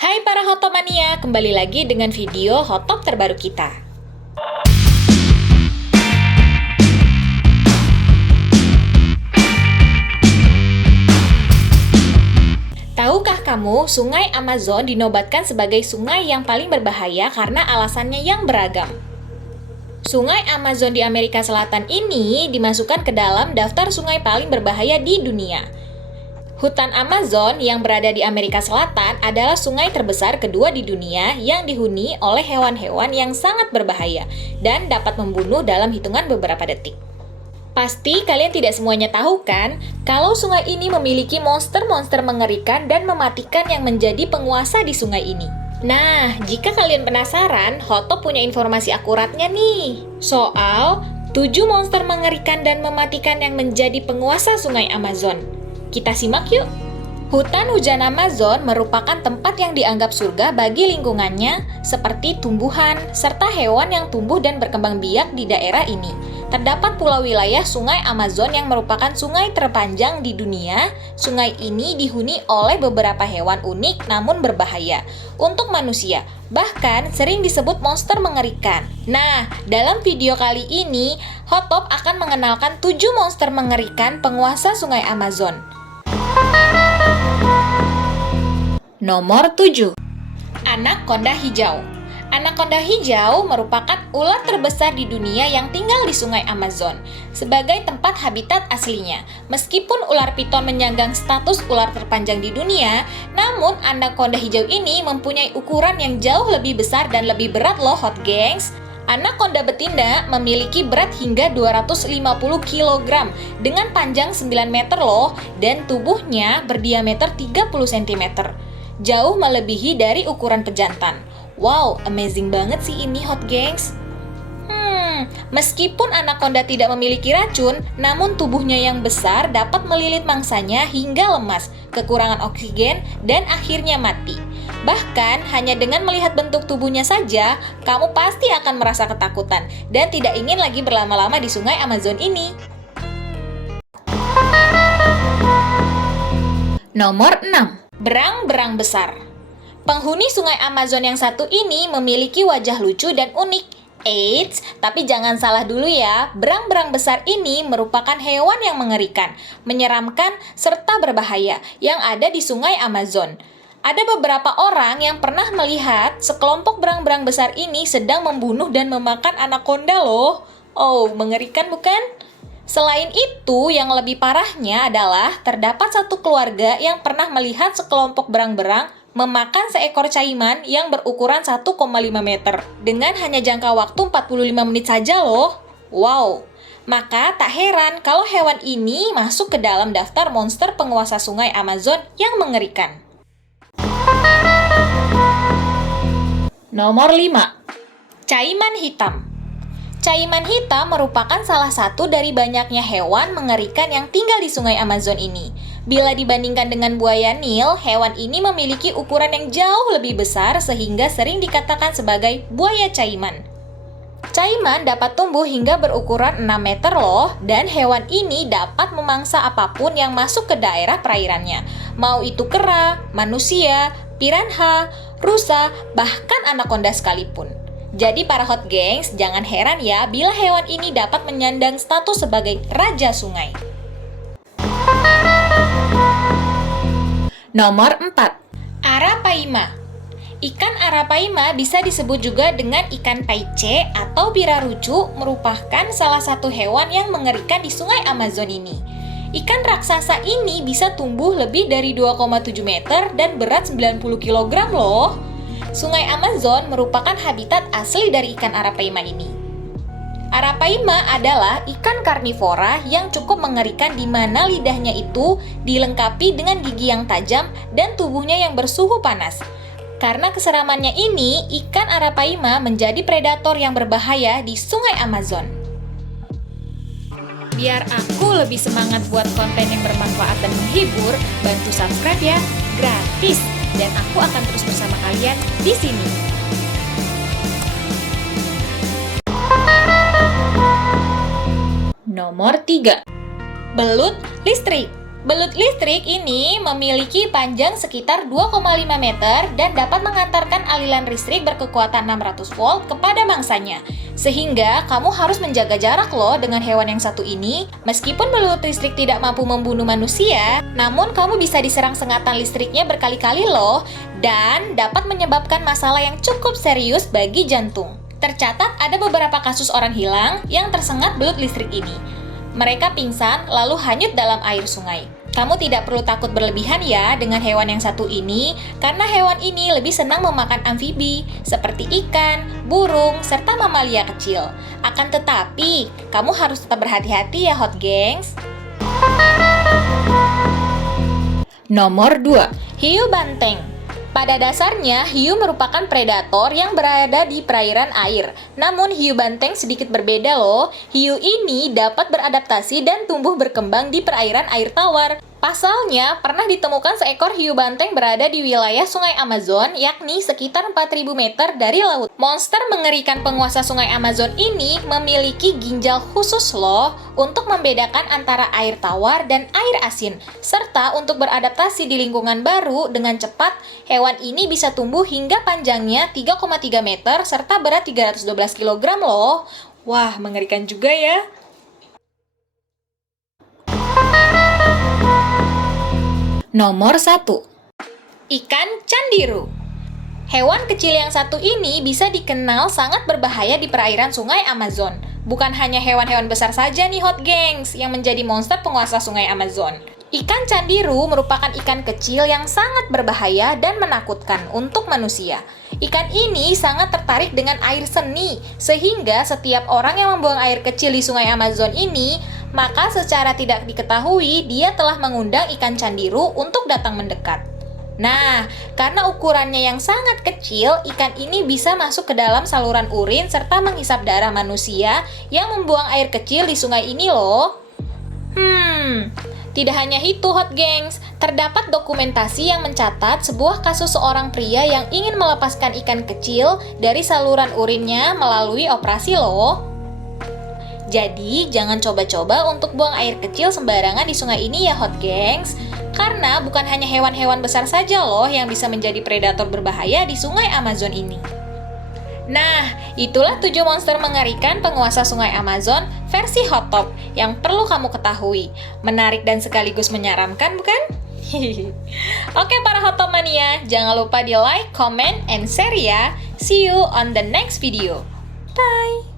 Hai para Hotomania, kembali lagi dengan video Hotop terbaru kita. Tahukah kamu, Sungai Amazon dinobatkan sebagai sungai yang paling berbahaya karena alasannya yang beragam. Sungai Amazon di Amerika Selatan ini dimasukkan ke dalam daftar sungai paling berbahaya di dunia. Hutan Amazon yang berada di Amerika Selatan adalah sungai terbesar kedua di dunia yang dihuni oleh hewan-hewan yang sangat berbahaya dan dapat membunuh dalam hitungan beberapa detik. Pasti kalian tidak semuanya tahu kan, kalau sungai ini memiliki monster-monster mengerikan dan mematikan yang menjadi penguasa di sungai ini. Nah, jika kalian penasaran, Hotop punya informasi akuratnya nih soal 7 monster mengerikan dan mematikan yang menjadi penguasa sungai Amazon. Kita simak yuk! Hutan hujan Amazon merupakan tempat yang dianggap surga bagi lingkungannya, seperti tumbuhan, serta hewan yang tumbuh dan berkembang biak di daerah ini. Terdapat pula wilayah sungai Amazon yang merupakan sungai terpanjang di dunia. Sungai ini dihuni oleh beberapa hewan unik namun berbahaya untuk manusia, bahkan sering disebut monster mengerikan. Nah, dalam video kali ini, Hotop akan mengenalkan 7 monster mengerikan penguasa sungai Amazon. Nomor 7. Anaconda hijau. Anaconda hijau merupakan ular terbesar di dunia yang tinggal di sungai Amazon sebagai tempat habitat aslinya. Meskipun ular piton menyandang status ular terpanjang di dunia, namun anaconda hijau ini mempunyai ukuran yang jauh lebih besar dan lebih berat loh hot gengs. Anaconda betina memiliki berat hingga 250 kg dengan panjang 9 meter loh dan tubuhnya berdiameter 30 cm. Jauh melebihi dari ukuran pejantan. Wow, amazing banget sih ini hot gengs. Meskipun anaconda tidak memiliki racun, namun tubuhnya yang besar dapat melilit mangsanya hingga lemas, kekurangan oksigen, dan akhirnya mati. Bahkan, hanya dengan melihat bentuk tubuhnya saja, kamu pasti akan merasa ketakutan dan tidak ingin lagi berlama-lama di sungai Amazon ini. Nomor 6. Berang-berang besar. Penghuni sungai Amazon yang satu ini memiliki wajah lucu dan unik. Eits, tapi jangan salah dulu ya, berang-berang besar ini merupakan hewan yang mengerikan, menyeramkan, serta berbahaya yang ada di sungai Amazon. Ada beberapa orang yang pernah melihat sekelompok berang-berang besar ini sedang membunuh dan memakan anaconda loh. Oh, mengerikan bukan? Selain itu, yang lebih parahnya adalah terdapat satu keluarga yang pernah melihat sekelompok berang-berang memakan seekor caiman yang berukuran 1,5 meter dengan hanya jangka waktu 45 menit saja loh. Wow! Maka tak heran kalau hewan ini masuk ke dalam daftar monster penguasa sungai Amazon yang mengerikan. Nomor 5. Caiman hitam. Caiman hitam merupakan salah satu dari banyaknya hewan mengerikan yang tinggal di sungai Amazon ini. Bila dibandingkan dengan buaya Nil, hewan ini memiliki ukuran yang jauh lebih besar sehingga sering dikatakan sebagai buaya caiman. Caiman dapat tumbuh hingga berukuran 6 meter loh, dan hewan ini dapat memangsa apapun yang masuk ke daerah perairannya. Mau itu kera, manusia, piranha, rusa, bahkan anaconda sekalipun. Jadi para hot gengs, jangan heran ya bila hewan ini dapat menyandang status sebagai raja sungai. Nomor 4. Arapaima. Ikan arapaima bisa disebut juga dengan ikan paice atau birarucu, merupakan salah satu hewan yang mengerikan di sungai Amazon ini. Ikan raksasa ini bisa tumbuh lebih dari 2,7 meter dan berat 90 kg loh. Sungai Amazon merupakan habitat asli dari ikan arapaima ini. Arapaima adalah ikan karnivora yang cukup mengerikan di mana lidahnya itu dilengkapi dengan gigi yang tajam dan tubuhnya yang bersuhu panas. Karena keseramannya ini, ikan arapaima menjadi predator yang berbahaya di sungai Amazon. Biar aku lebih semangat buat konten yang bermanfaat dan menghibur, bantu subscribe ya, gratis. Dan aku akan terus bersama kalian di sini. Nomor 3. Belut listrik. Belut listrik ini memiliki panjang sekitar 2,5 meter dan dapat mengantarkan aliran listrik berkekuatan 600 volt kepada mangsanya. Sehingga kamu harus menjaga jarak loh dengan hewan yang satu ini. Meskipun belut listrik tidak mampu membunuh manusia, namun kamu bisa diserang sengatan listriknya berkali-kali loh dan dapat menyebabkan masalah yang cukup serius bagi jantung. Tercatat ada beberapa kasus orang hilang yang tersengat belut listrik ini. Mereka pingsan lalu hanyut dalam air sungai. Kamu tidak perlu takut berlebihan ya dengan hewan yang satu ini, karena hewan ini lebih senang memakan amfibi, seperti ikan, burung, serta mamalia kecil. Akan tetapi, kamu harus tetap berhati-hati ya hot gengs. Nomor 2. Hiu banteng. Pada dasarnya, hiu merupakan predator yang berada di perairan air. Namun, hiu banteng sedikit berbeda loh. Hiu ini dapat beradaptasi dan tumbuh berkembang di perairan air tawar. Pasalnya, pernah ditemukan seekor hiu banteng berada di wilayah Sungai Amazon, yakni sekitar 4.000 meter dari laut. Monster mengerikan penguasa Sungai Amazon ini memiliki ginjal khusus loh untuk membedakan antara air tawar dan air asin. Serta untuk beradaptasi di lingkungan baru dengan cepat, hewan ini bisa tumbuh hingga panjangnya 3,3 meter serta berat 312 kg loh. Wah, mengerikan juga ya. Nomor 1. Ikan candiru. Hewan kecil yang satu ini bisa dikenal sangat berbahaya di perairan Sungai Amazon. Bukan hanya hewan-hewan besar saja nih hot gengs yang menjadi monster penguasa Sungai Amazon. Ikan candiru merupakan ikan kecil yang sangat berbahaya dan menakutkan untuk manusia. Ikan ini sangat tertarik dengan air seni, sehingga setiap orang yang membuang air kecil di Sungai Amazon ini, maka secara tidak diketahui dia telah mengundang ikan candiru untuk datang mendekat. Nah, karena ukurannya yang sangat kecil, ikan ini bisa masuk ke dalam saluran urin serta menghisap darah manusia yang membuang air kecil di sungai ini loh. Tidak hanya itu hot gengs, terdapat dokumentasi yang mencatat sebuah kasus seorang pria yang ingin melepaskan ikan kecil dari saluran urinnya melalui operasi loh. Jadi, jangan coba-coba untuk buang air kecil sembarangan di sungai ini ya hot gengs. Karena bukan hanya hewan-hewan besar saja loh yang bisa menjadi predator berbahaya di sungai Amazon ini. Nah, itulah 7 monster mengerikan penguasa sungai Amazon versi hot top yang perlu kamu ketahui. Menarik dan sekaligus menyeramkan, bukan? Oke para hot top mania, jangan lupa di like, comment, and share ya. See you on the next video. Bye!